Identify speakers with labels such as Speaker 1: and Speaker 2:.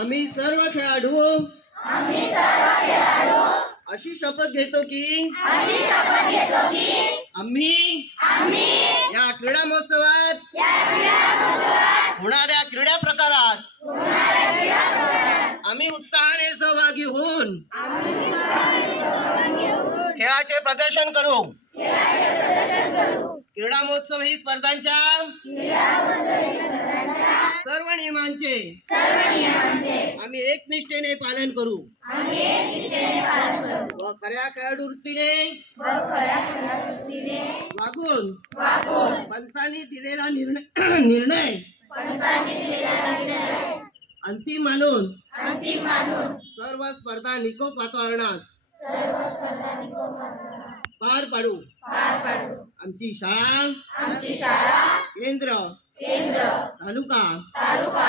Speaker 1: आम्ही सर्व खेळाडू. अशी शपथ घेतो की आम्ही या क्रीडा महोत्सवात होणाऱ्या क्रीडा प्रकारात आम्ही उत्साहाने सहभागी होऊन खेळाचे प्रदर्शन करू. क्रीडा महोत्सव ही स्पर्धांच्या सर्व नियमांचे. आम्ही एकनिष्ठेने पालन करू. व खऱ्या खेळाडू वृत्तीने वागून पंचांनी दिलेला निर्णय निर्णय अंतिम मानून सर्व स्पर्धा निकोप वातावरणात पार पाडू. आमची शाळा केंद्र तालुका